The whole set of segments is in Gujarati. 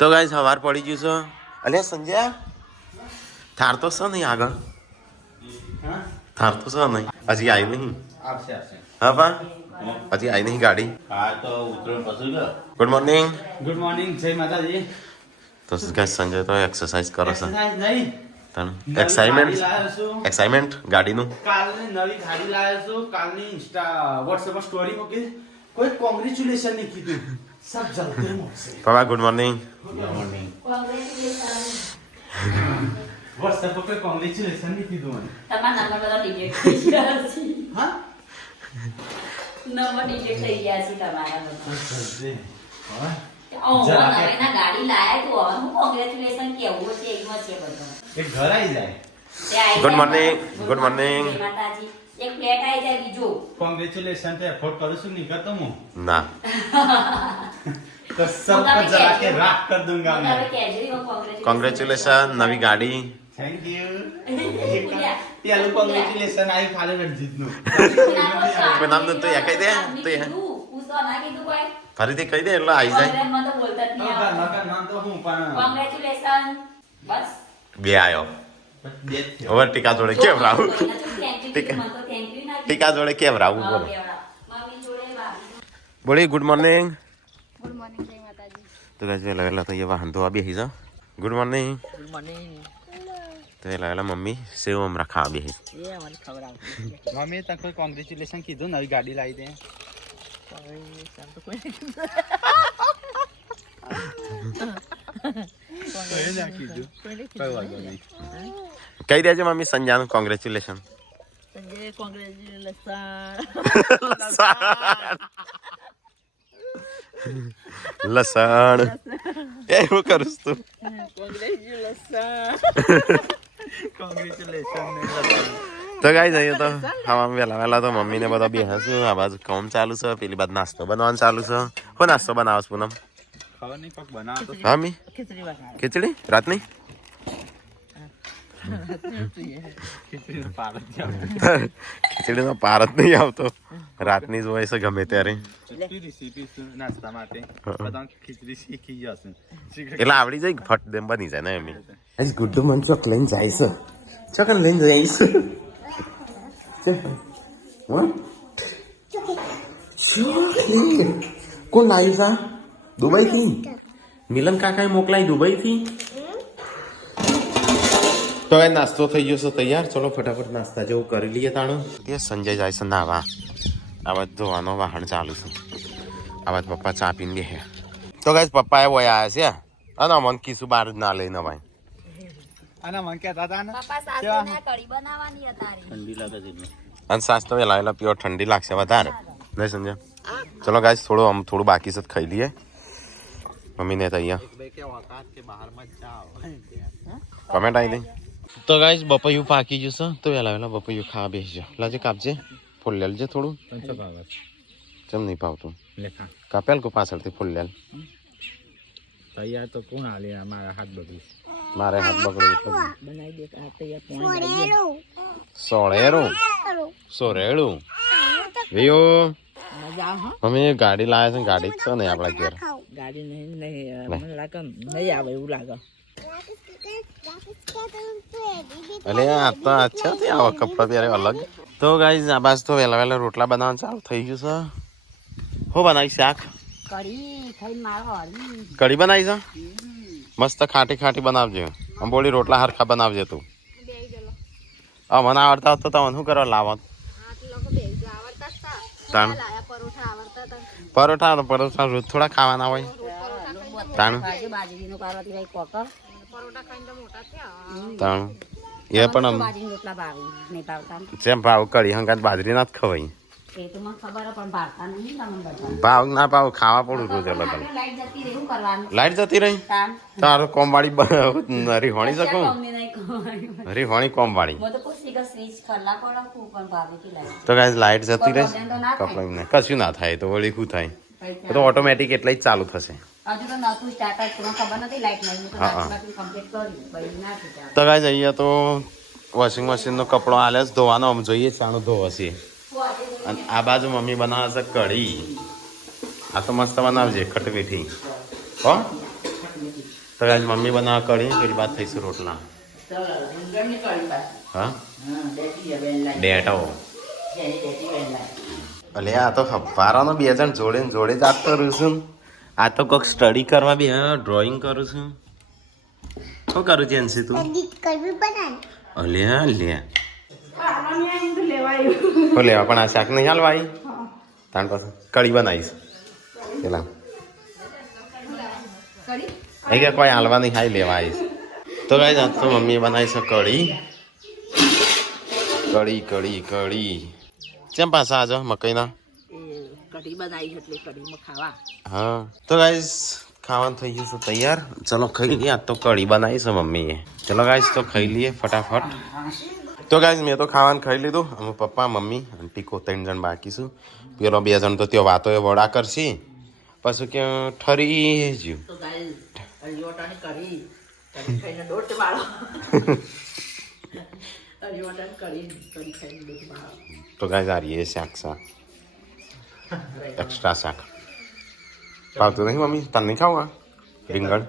તો ગાઈસ સવાર પડી ગયું છે. અલ્યા સંજય થાર તો છે નહીં આગળ થાર તો છે નહીં હજી આવી નહીં હા પા હજી આવી નહીં ગાડી. Good morning. ગુડ મોર્નિંગ જય માતાજી. તો ગાઈસ સંજય તો એક્સરસાઇઝ કરે છે. એક્સરસાઇઝ નહીં એક્સાઇટમેન્ટ ગાડીનું. કાલની નવી ગાડી લાવ્યો છું. કાલની વોટ્સએપ સ્ટોરી મૂકી કોઈ કોંગ્રેચ્યુલેશન નહીં કીધું. સબ જલ્દી મળશે. પપ્પા good morning. Good morning. WhatsApp પર કોઈ કોંગ્રેચ્યુલેશન નહીં કીધું મને. તમારા નંબર બધા ડિલીટ થઈ ગયા છે. હા નંબર ડિલીટ થઈ ગયા છે તમારા બધા. હા ઓ નવેના ગાડી લાયા તો હું કોંગ્રેચ્યુલેશન કેવું છે એકમાં છે બધું. એક ઘર આવી જાય. Good morning. Good morning. માતાજી એક પ્લેટ આવી જાય બીજો. કોંગ્રેચ્યુલેશન તો એફોર્ડ કરું છું નહીં કરતો હું. ના તો સબકો જરા કે રાખ કર દૂંગા હવે मैं. કેજરીવાલ કોંગ્રેચ્યુલેશન નવી ગાડી. Thank you. પેલું કોંગ્રેચ્યુલેશન આવી ખાલી રણજીતનું. કોઈ નામ તો યા કહી દે તો યા પૂછો ના કીધું કોઈ. ફરીથી કહી દે એટલે આવી જાય. કોંગ્રેસમાં તો બોલતા જ નહીં નકા આવડતું. નકા નામ તો હું પણ કોંગ્રેચ્યુલેશન બસ. બે આવ્યો બે જ થયો. હવે ટીકા જોડે કેમ રાહું ટીકા ટીકા જોડે કેમ રાહું બોલો મમ્મી જોડે ભાભી. બોલી ગુડ મોર્નિંગ. ગુડ મોર્નિંગ જય માતાજી. તો ગાઈસ વેલા વેલા તો એ વાહન ધોવા બેસી જા. Good morning. Good morning. તો વેલા વેલા મમ્મી સેવ હમણાં ખાવા બેસી. એ અમારી ખબર આવતી. મમ્મી તને કોઈ કોંગ્રેચ્યુલેશન કીધું નવી ગાડી લાવી દે. કોંગ્રેચ્યુલેશન તો કોઈ નહીં કોઈ ના કીધું. કોઈ કોઈ વાંધો નહીં. કહી દેજો મમ્મી સંજાનું કોંગ્રેચ્યુલેશન. સંજય કોંગ્રેચ્યુલેશન. લસણ એવું કરું તું. કોંગ્રેચ્યુલેશન તો ગાઈ જઈએ તો હા વેલા વેલા તો મમ્મી ને બધા બેહશું. આ બાજુ કામ ચાલુ છે, પેલી બાજુ નાસ્તો બનાવવાનું ચાલુ છે. શું નાસ્તો બનાવશ પૂનમ? ખબર નહીં કોક બનાવતો. હા મી ખીચડી બનાવી. ખીચડી રાતની. ખીચડીનો પાર જ જાવ. ખીચડીનો પાર જ નહીં આવતો. રાતની જ હોય છે ગમે ત્યારે. એટલી રેસીપી છે નાસ્તા માટે બધા ખીચડી શીખી જશે. એટલે આવડી જાય ફટ દેમ બની જાય ને એમ. આજ ગુડ્ડુ મન ચોક લઈને જાય છે. ચોકન લઈને જાય છે. કોણ લાવ્યું છે? દુબઈ થી મિલન કાકાએ મોકલાય દુબઈ થી. તો એ નાસ્તો થઈ ગયો છે તૈયાર. ચલો ફટાફટ નાસ્તા જેવું કરી લઈએ તાણું. તે સંજય જાય છે નાવા. આવાજ ધોવાનો વાહન ચાલુ છે. આવાજ પપ્પા ચા પીને બેસે. તો ગાઈસ પપ્પાએ વયા આવ્યા છે. અને મન કીશું બહાર જ ના લઈને ભાઈ. આના મન કહેતા હતા ને પપ્પા સાસુને કઢી બનાવવાની હતી. ઠંડી લાગે છે અને સાસ તો વેલા વેલા પ્યોર ઠંડી લાગશે વધારે નહીં સમજે. ચલો ગાઈસ થોડું બાકી છે ખાઈ લઈએ. મમ્મીને તો અહીંયા કમેન્ટ આવી દઈ. તો ગાઈસ બપૈયું પાકી જશે. તો વેલા વેલા બપૈયું ખાવા બેસી જાઓ. લાજે કાપજે ફૂલ લેલજે થોડું. ચમ નહીં પાવતું કાપેલ કો પાછળથી ફૂલ લેલ. તૈયાર તો કોણ હાલે અમારા હાથ બગડી. મારે હાથ બગડે એટલે બનાવી દે આ તૈયાર પોણી સોળેરું સોરેડું વેયો. મજા આવે. અમે ગાડી લાવ્યા છે. ગાડી જ છે ને આપણા ઘેર. ગાડી નહીં મને લાગે નહીં આવે એવું લાગે. અલે આ તો અચ્છા થી આવા કપડા ત્યારે અલગ. તો ગાઈઝ આ બાજુ તો વહેલા વહેલા રોટલા બનાવવાનું ચાલુ થઈ ગયું છે. શું બનાવી શાક? કઢી ખાઈ મારો હરી. કઢી બનાવી છે મસ્ત ખાટી ખાટી બનાવજે. અંબોળી રોટલા હરખા બનાવજે તું. હા મને આવડતા હોત તો તમને શું કરવા લાવત? પરોઠા તો પરોઠા રોજ થોડા ખાવાના હોય. તાણ બાજરીનો કારવાથી ભાઈ કોકર તાણ એ પણ બાજરીનો રોટલા ભાવે નહીં ભાવતા. જેમ ભાવ કઢી હંગાત બાજરી ના જ ખવાય. એ તો મને ખબર પણ ભાવતા નહીં તમને બધા. ભાવ ના ભાવ ખાવા પડું રોજ અલગ અલગ. લાઈટ જતી રહી શું કરવાનું? લાઈટ જતી રહી તારું કોમવાળી હરીહોણી શકું. હરીહોણી કોમવાળી. તો ગાઈસ લાઈટ જતી રહે કપડાં કશું ના થાય તો વળી શું થાય? તો ઓટોમેટિક એટલે જ ચાલુ થશે. તો ગાઈસ અહીંયા તો વોશિંગ મશીનનો કપડો હાલે છે ધોવાનો. આમ જોઈએ સાણું ધોવાશે. અને આ બાજુ મમ્મી બનાવે છે કઢી. આ તો મસ્ત બનાવજે ખટમીઠી. હો તો આજ મમ્મી બનાવ કઢી પેલી વાત થઈશું રોટલા ચાલો રીંગણની કઢી પાછી હા હા બેટી બેન લાઈ ડેટો જેની બેટી બેન લાઈ અલે આ તો વારાનો બે જણ જોડે ને જોડે જ આજ કરું છું આ તો કોઈક સ્ટડી કરવા બી ડ્રોઈંગ કરું છું શું કરું છે એનસી તું અલે લે તો લેવા પણ આ શાક નહીં હાલવા આવી તાણ પાસે કઢી બનાવીશ પેલા અહીં કે કોઈ હાલવા નહીં હાઈ લેવા આવીશ તો ગાઈસ આજ તો મમ્મીએ બનાવી છે કઢી કઢી કઢી કઢી કેમ પાછા આજો મકઈના એ કઢી બનાવી એટલે કઢીમાં ખાવા હા તો ગાઈસ ખાવાનું થઈ ગયું છે તૈયાર ચલો ખાઈ લઈએ આજ તો કઢી બનાવી છે મમ્મીએ ચલો ગાઈસ તો ખાઈ લઈએ ફટાફટ તો ગાઈસ મેં તો ખાવાનું ખાઈ લીધું અમે પપ્પા મમ્મી અને ટીકો 3 જણ બાકી છું પેલો 2 જણ તો ત્યાં વાતો વડા કરશે પછી કે ઠરી જ્યું તો ગાય અળીવટાની કઢી કઢી ખાઈને દોઢ વાળો અળીવટાની કઢી ખાઈને દોઢ વાળો તો ગાઈસ આ રીએ શાક એક્સ્ટ્રા શાક ભાવતું નહીં મમ્મી તને નહીં ખાવું રીંગણ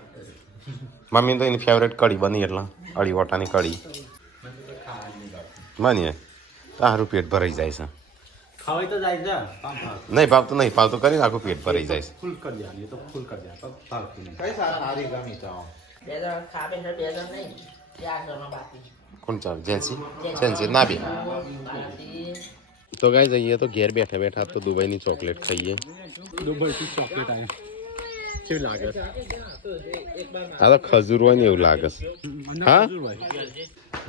મમ્મી તો એની ફેવરેટ કઢી બની એટલે અળી વટાની કઢી બનીએ તારું પેટ ભરાઈ જાય છે ખાવાય તો જાય છે નહીં ભાવતું કરી નાખું પેટ ભરાઈ જાય છે ફૂલ કરી દે એ તો ફૂલ કરી દે ભાવતું નહીં બે જણ ખાવે છે બે જણ નહીં 4 જણ બાકી કોણ ચાલ જેન્સી ના બી તો ગાઈસ જઈએ તો ઘેર બેઠા બેઠા તો દુબઈની ચોકલેટ ખાઈએ દુબઈથી ચોકલેટ આવી કેવી લાગે આ તો ખજૂર હોય ને એવું લાગે છે હા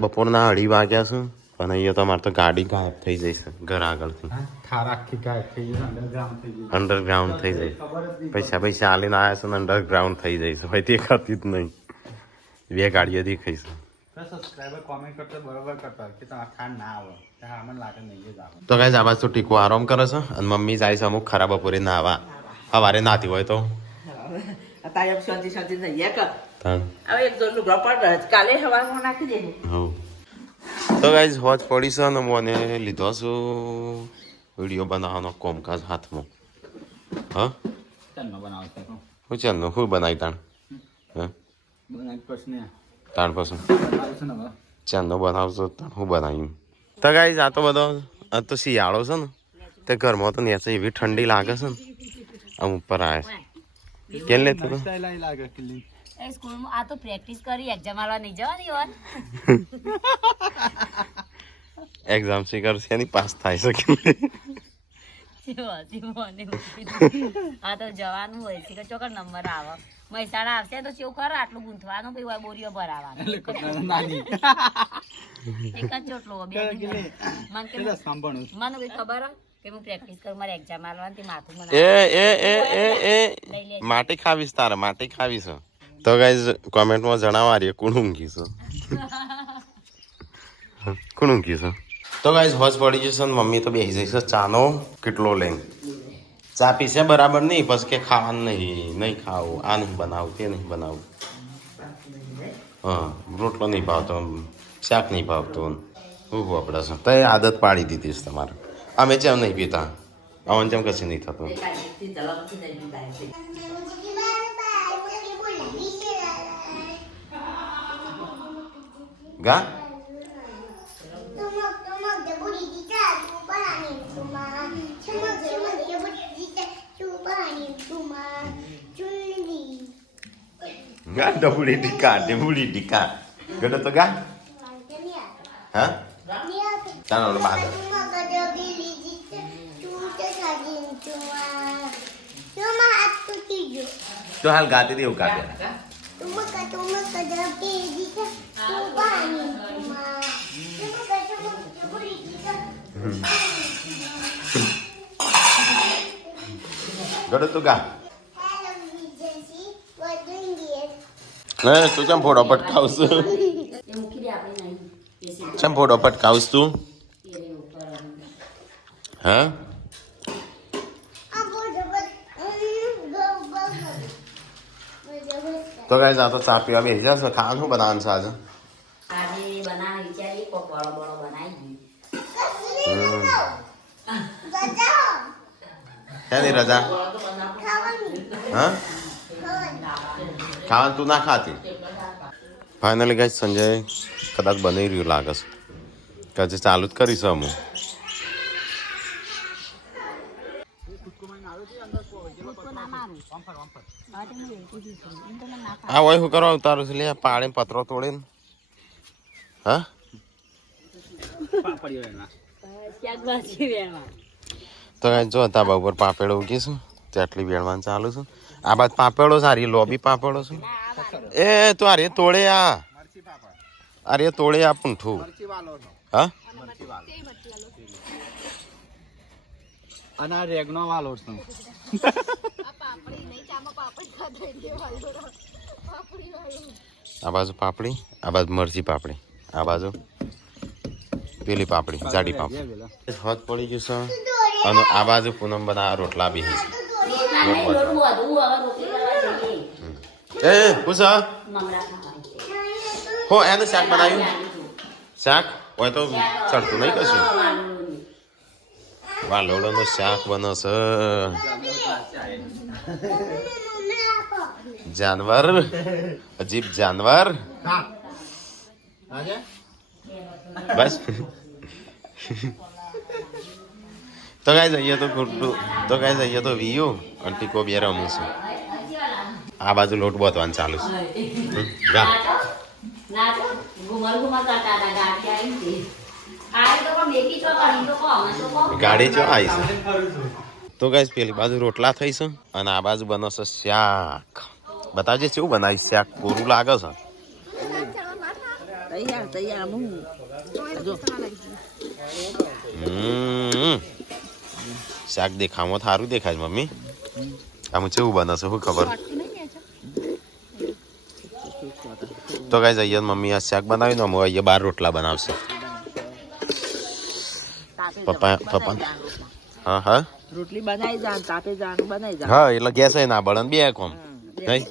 બપોરના 2:30 વાગ્યા છે પણ અહીંયા તો અમારે તો ગાડી ગાયબ થઈ જઈશ ઘર આગળથી થાર આખી ગાયબ થઈ ગઈ અંડરગ્રાઉન્ડ થઈ ગઈ અંડરગ્રાઉન્ડ થઈ જાય પૈસા આલીને આવ્યા છે ને અંડરગ્રાઉન્ડ થઈ જાય છે ભાઈ તે ખાતી જ નહીં 2 ગાડીઓ દેખાઈ છે સબસ્ક્રાઇબર કોમેન્ટ કરતા બરોબર કરતા કે તો ખાન ના આવે ત્યાં મને લાગે નહીં જ આવે તો ગાઈસ આ બાજુ તો ટીકો આરામ કરે છે અને મમ્મી જાય છે અમુક ખરાબ બપોરે નાવા સવારે નાતી હોય તો અત્યારે એમ શાંતિ શાંતિ નહીં કર તાણ હવે એક જોડનું ગ્રુપ પર કાલે સવારમાં નાખી દેવું હવ તો ગાઈસ હોજ પડી છે ને મને લીધો છું વિડીયો બનાવવાનો કોમકાજ હાથમાં હા ચાલ બનાવો છે હું ચાલનો હું બનાવી તાણ હા બનાવી પછી ને તાણ પછી બનાવું છે ને હવે ચાંદનો બનાવશો તાણ હું બનાવ્યું તો ગાઈસ આ તો બધો આ તો શિયાળો છે ને તે ઘરમાં તો નેચે એવી ઠંડી લાગે છે ને આમ ઉપર આવે છે કેમ લેતો તો સ્ટાઇલ આઈ લાગે કિલ્લી એ સ્કૂલમાં આ તો પ્રેક્ટિસ કરી એક્ઝામ આલવા નહીં જવાની હોય એક્ઝામ સી કરશે એની પાસ થાય છે કે આ તો જવાનું હોય છે કે ચોકર નંબર આવે મહેસાણા આવશે તો કેવું કરે આટલું ગૂંથવાનું પછી બોરીઓ ભરાવાનું નાની એક જ ચોટલો બે મને સાંભળું મને કઈ ખબર હોય કે હું પ્રેક્ટિસ કરું મારે એક્ઝામ આલવાની તે માથું મને એ માટી ખાવીશ તારે માટી ખાવીશ તો ગાઈઝ કોમેન્ટમાં જણાવવા રહીએ કોણ ઊંઘી છે કોણ ઊંઘી છે તો ગાઈઝ હોજ પડી જશે ને મમ્મી તો બેસી જઈશે ચાનો કેટલો લઈને ચા પીશે બરાબર નહીં પછી કે ખાવાનું નહીં ખાવું આ નહીં બનાવું તે નહીં બનાવું હા રોટલો નહીં ભાવતો શાક નહીં ભાવતું ઊભું આપણે છે તો એ આદત પાડી દીધી છે તમારે અમે જેમ નહીં પીતા અવન જેમ કશું નહીં થતું ગા gak ada boleh dikat, dia boleh dikat. Gak ada tegak? Hah? Jangan lupa ada. Itu hal gati dia ukat ya. Gak ada tegak. તું ચમ ફોટો પટકાવશું ચમ ફોટો પટકાવશ તું હા તો ગાઈસ આ તો ચા પીવા બેસી જશે ખાવાનું શું બનાવવાનું છે આજે આજે બનાવી વિચારી કોક બળો બળો બનાવી ક્યાંની રજા હા ખાવાનું તું ના ખાતી ફાઇનલી ગાઈસ સંજય કદાચ બની રહ્યું લાગે છે કે હજી ચાલુ જ કરીશું અમે હા હોય શું કરવા ઉતારું છું લે પાડીને પતરો તોડીને હા તો જો ધાબા ઉપર પાપેડો ઉગીશું તેટલી વેણવાનું ચાલુ છું આ બાદ પાપેડો સારી લોબી પાપેડો છું એ તો અરે તોડે અરે તોડે આ પૂંઠું હા અને આ રેગનો વાલો છું આ બાજુ પાપડી આ બાજુ મરચી પાપડી આ બાજુ પેલી પાપડી જાડી પાપડી હાથ પડી ગયું છે અને આ બાજુ પૂનમ બધા રોટલા બી એ પૂછા હો એનું શાક બનાવ્યું શાક હોય તો ચડતું નહીં કશું વાલોડોનું શાક બનો છે જાનવર અજીબ જાનવર બસ તો ગાય જઈએ તો ખોટું તો ગાય જઈએ તો વીયું અને ટીકો બે રમું છું આ બાજુ લોટ બોતવાનું ચાલુ છે ગાડી ચો આવી છે તો ગાય પેલી બાજુ રોટલા થઈ છે અને આ બાજુ બનશે શાક બતાવજે કેવું બનાવી શાક કોરું લાગે છે શાક દેખામાં સારું દેખાય મમ્મી આમ કેવું બને છે શું ખબર તો ગાય જઈએ મમ્મી આ શાક બનાવીને અમે અહીંયા 12 રોટલા બનાવશે પપ્પા હા હા રોટલી બનાવી જાન તાપે જાન બનાવી જાન હા એટલે ગેસ ના બળન બે કોમ નહીં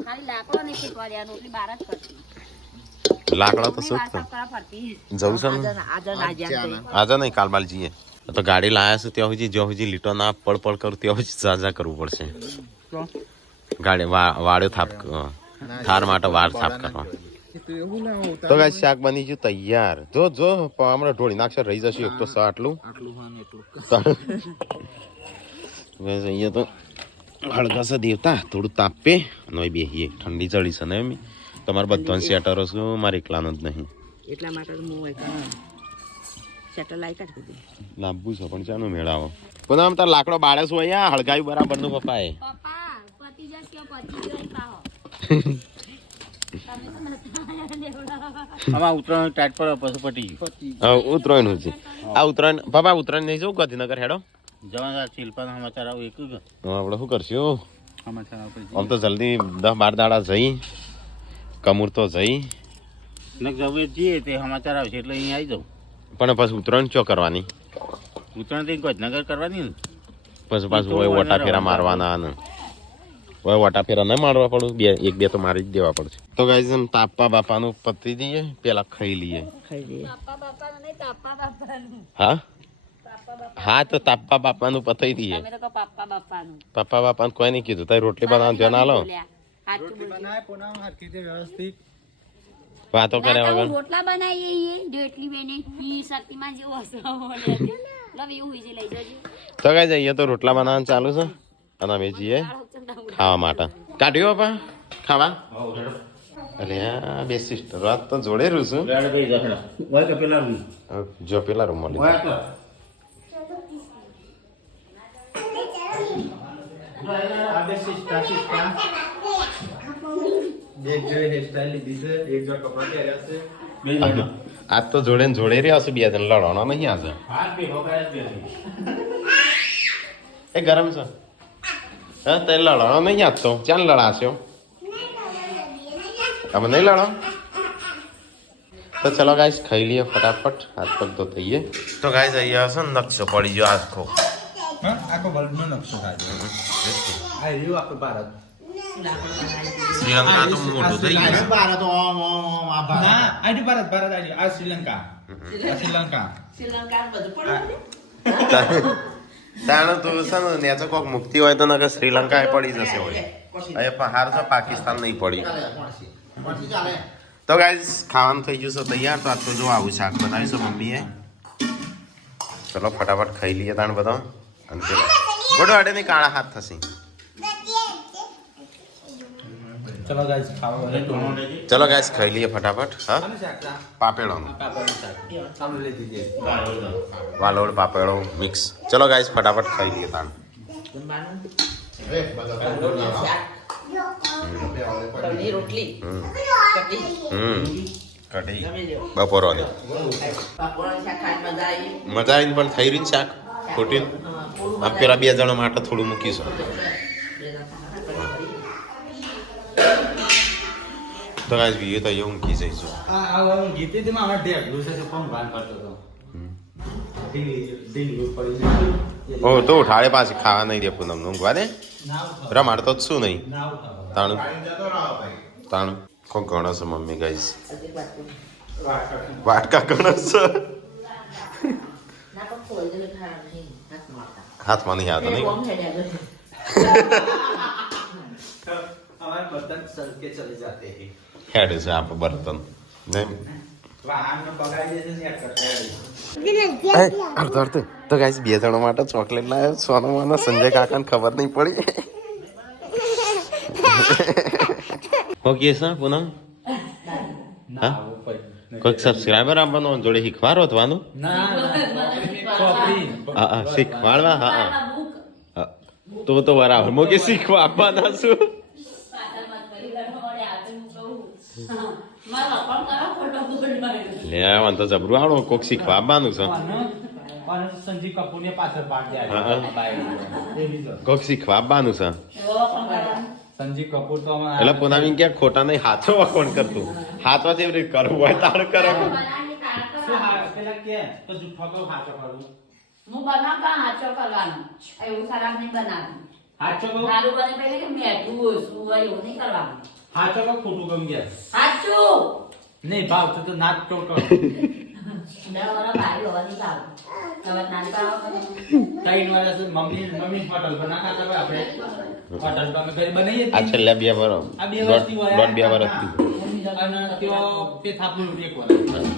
ખાલી લાકડો નહીં શીખવાડ્યા રોટલી બાર જ કરતી લાકડા તો શું જવું છે આજે નહીં કાલ બાલ જઈએ તો ગાડી લાયા છે ત્યાં સુધી જ્યાં સુધી લીટો ના પડ કરું ત્યાં સુધી સાજા કરવું પડશે ગાડી વાડ્યો થાપ થાર માટે વાર થાપ કરવા તો ગાય શાક બની ગયું તૈયાર જો હમણાં ઢોળી નાખશે રહી જશે એક તો આટલું અહીંયા તો હળગાશે દેવતા થોડું તાપે નહીં બેહીએ ઠંડી ચડી છે ને એમ તમારે બધા સેટરો છું મારે એકલાનો જ નહીં એટલા માટે હું સેટર લાઈ કાઢી દીધી લાંબુ છે પણ ચાનો મેળાવો પણ આમ તાર લાકડો બાળે છું અહીંયા હળગાયું બરાબર નું પપ્પાએ ઉતરાણ ટાઈટ પર પછી પટી ગયું ઉતરાયણ છે આ ઉતરાયણ પપ્પા ઉતરાયણ નહીં જવું ગાંધીનગર હેડો જવાના શિલ્પા સમાચાર આવું એક આપણે શું કરશું સમાચાર આમ તો જલ્દી 10-12 દાડા જઈ કમૂર તો જઈ જવું જઈએ તે સમાચાર આવશે એટલે અહીંયા આવી જાઉં પણ પછી ઉતરાયણ ચો કરવાની ઉતરાણ તો ગાંધીનગર કરવાની ને પછી પાછું હોય વટા ફેરા મારવાના ને હોય વટા ફેરા નહીં મારવા પડું એક બે તો મારી જ દેવા પડશે તો ગાઈસ એમ તાપા બાપાનું પતી દઈએ પેલા ખાઈ લઈએ હા હા તો તાપા બાપાનું પતાઈ દઈએ પપ્પા બાપાનું કોઈ નહીં કીધું તારી રોટલી બનાવવાનું ધ્યાન આલો વાતો કર્યા વગર રોટલા બનાવીએ જેટલી બેને શક્તિમાં જેવો હશે લઈ જજો તો કઈ જઈએ તો રોટલા બનાવવાનું ચાલુ છે અને અમે જઈએ ખાવા માટે કાઢ્યો પપ્પા ખાવા અરે બે સિસ્ટર વાત તો જોડે રહ્યું છું જો પેલા રૂમ મળી આજ તો જોડે ને જોડે રહ્યા છે બે જણ લડવાનો નહીં આજે એ ગરમ છે હા તે લડવાનો નહીં આજ તો ચાલ લડાશો તમે નહીં લડો તો ચલો ગાઈસ ખાઈ લઈએ ફટાફટ હાથ પગ તો થઈએ તો ગાઈસ અહીંયા છે ને નકશો પડી ગયો આખો આખો વર્લ્ડનો નકશો થાય આ રહ્યું આખું ભારત શ્રીલંકા તો મોટું થઈ ગયું ભારત ઓમ ના આડી ભારત આડી આ શ્રીલંકા શ્રીલંકા બધું પડે તાણ તો છે ને નેચો કોક મુક્તિ હોય તો નકર શ્રીલંકા એ પડી જશે હોય પણ હાર તો પાકિસ્તાન નહીં પડી ચાલે મોણસી ચાલે તો ગાઈસ ખાવાનું થઈ ગયું છે તૈયાર તો આ તો જો આવું શાક બનાવીશું મમ્મીએ ચલો ફટાફટ ખાઈ લઈએ તાણ બધા અને ગોડો અડે નહીં કાળા હાથ થશે ચલો ગાઈસ ખાવા ચલો ગાઈસ ખાઈ લઈએ ફટાફટ હા પાપેડો ચાલુ લઈ દીધે વાલોડ પાપેડો મિક્સ ચલો ગાઈસ ફટાફટ ખાઈ લઈએ તાણ જમવાનું શાક તળની રોટલી કઢી કઢી જમી લ્યો બપોરોની પાપડ શાક ખાઈને મજા આવી મજા આવીને પણ થઈ રહ્યું શાક પ્રોટીન પૂરું આ પેલા 2 જણા માટે થોડું મૂકીશું તો ગાઈસ વિડિયો તો અહીંયા ઊંઘી જઈશું આ ગીતે તે માં ઢેગલું છે કોણ ભાન કરતો તો ઢીંગલું પડી જાય ઓ તો ઉઠાડે પાછી ખાવા નહીં દે પૂનમ ઊંઘવા દે રમાડતો જ શું નહીં તાણું તાણું કોણ ગણો છે મમ્મી ગાઈસ વાટકા ગણો છે ના પણ કોઈ જલે ખાવા નહીં હાથ મારતા હાથમાં નહીં આવતો નહીં બોમ્બ હેડ્યા ગયો हमारे बर्तन सर के चले जाते हैं હેડ છે આપ બર્તન નહીં वाहन में पकड़ाई देते हैं करते हैं અડધો અડધો તો ગાઈસ 2 જણા માટે ચોકલેટ લાવ્યો સોનો માનો સંજય કાકાને ખબર નહીં પડી ઓકે સર પૂનમ ना કોઈક સબસ્ક્રાઇબર આપવાનો જોડે શીખવાડો થવાનું ना ચોપડી હા શીખવાડવા હા તો બરાબર મોકે શીખવા આપવાના છું લે આવા તો જબરું આવડો કોક શીખવા આપવાનું છે સંજીવ કપૂર ને પાછળ પાડ દે કોક શીખવા આપવાનું છે સંજીવ કપૂર તો એટલે પુનામી ક્યાં ખોટા નહીં હાથો કોણ કરતું હાથમાં જેવી રીતે કરવું હોય તાણ કરો શું પેલા કે તો જુઠ્ઠો કહું સાચો કરું હું બનાવતા હાચો કરવાનો એવું ખરાબ નહીં બનાવતું સાચો કહું સારું બને પેલે કે મેઠું ઓછું હોય એવું નહીં કરવાનું સાચો કહું ખોટું ગમ ગયા સાચું નહીં ભાવ તો નાચ તો કરો 10 વર્ષ ભાઈ હોવાની ભાવ હવે નાની ભાવ ત્રણ વર્ષ મમ્મી હોટલ બના ખાતા હોય આપણે હોટલ તો અમે ઘરે બનાવીએ આ છેલ્લા 2 વર્ષ આ 2 વર્ષથી હોય દોઢ 2 વર્ષથી અને તેઓ તે થાપલું એક વર્ષ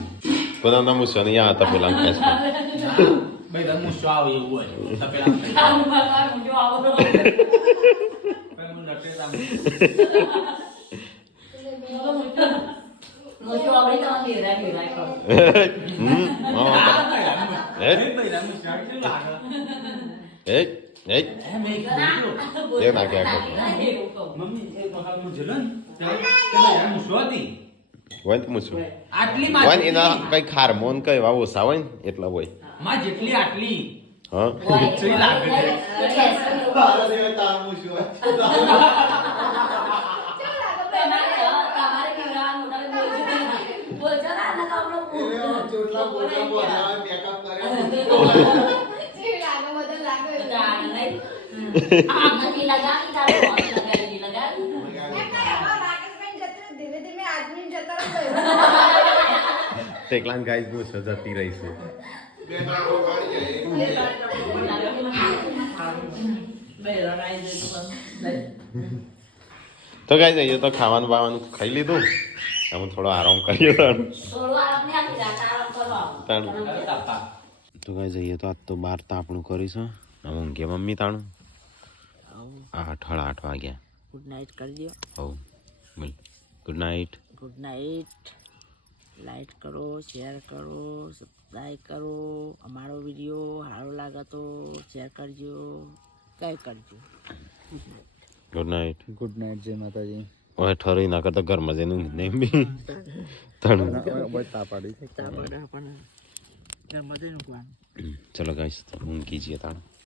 પુનમના મુસો નહીં આવતા પેલા કેસ ભાઈ રમું શું આવે એવું હોય તો પેલા હું જો આવો હું લટે રામ મોજો આવડી તો ઘેરા ઘેરા કરો એ ના ક્યાં મમ્મી એક વખત હું જલન ત્યારે મુસો હતી હોય તો મુસો આટલી હોય માં ને એના કઈક હાર્મોન કઈ એવા ઓછા હોય ને એટલા હોય માં જેટલી આટલી હા સહી લાગે છે ટેકલાન ગાઈસ નું સજાતી રહી છે તો ગાઈસ અહીંયા તો ખાવાનું બાવાનું ખાઈ લીધું અમે થોડો આરામ કરીએ તો ગાઈસ અહીંયા તો આજ તો 12 તાપણું કરીશું આમ ઊંઘે મમ્મી તાણું 8 વાગ્યા ગુડ નાઇટ કરી દો હો બોલ good night good night like કરો શેર કરો સબસ્ક્રાઈબ કરો અમારો વિડીયો સારો લાગે તો શેર કરજો કઈ કરજો ગુડ નાઇટ ગુડ નાઇટ જય માતાજી ઓય ઠરી ના કરતા ઘરમાં જઈને ઊંઘ નહીં બી તાણું તાપાડી પણ ઘરમાં જઈને ઊંઘવાનું ચલો ગાઈસ ઊંઘી જઈએ તાણું